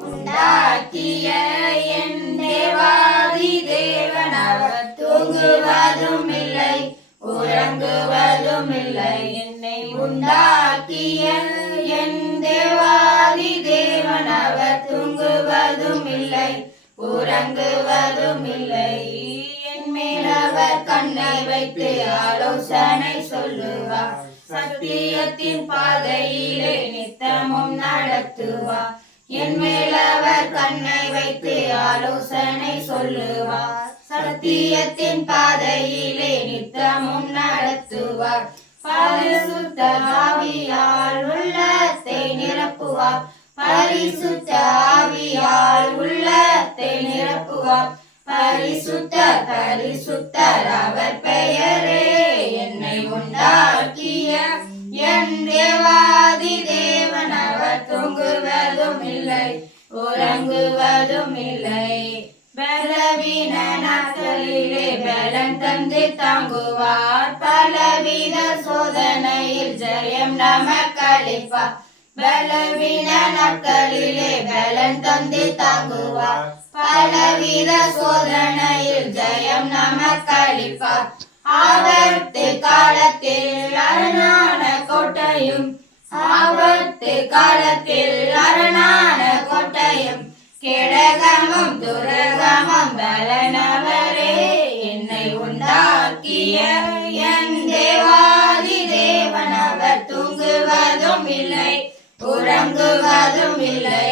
உண்டாக்கிய என் தேவாதி தேவன் அவர் தூங்குவதும் இல்லை உறங்குவதும் இல்லை என்னை உண்டாக்கிய என் தேவாதி தேவன் அவர் தூங்குவதும் இல்லை உறங்குவதும் இல்லை என் மேலவர் கண்ணை வைத்து ஆலோசனை சொல்லுவார். சத்தியத்தின் பாதையிலே நித்தமும் நடத்துவார். என் மேலவர் கண்ணை வைத்து ஆலோசனை சொல்லுவார். சத்தியத்தின் பாதையிலே நித்தமும் நடத்துவார். பரிசுத்த ஆவியால் உள்ளத்தை நிரப்புவார். பரிசுத்த ஆவியால் உள்ளத்தை நிரப்புவார். பரிசுத்த பரிசுத்தர் அவர் பெயரே என்னை உண்டா? தூங்குவதும் இல்லை உறங்குவதும் இல்லை பலவீன நாட்களிலே பலன் தந்து தாங்குவார். பலவித சோதனையில் ஜெயம் நமக்களிப்பார் பலவீன நாட்களிலே பலன் தந்து தாங்குவார். பலவித சோதனையில் ஜெயம் நமக்களிப்பார் ஆபத்து காலத்தில் அரணான கோட்டையும் ஆபத்து கால கெடகமும் துரகமும் பலனவரே. என்னை உண்டாக்கிய என் தேவாதி தேவனவர் தூங்குவதும் இல்லை உறங்குவதும் இல்லை.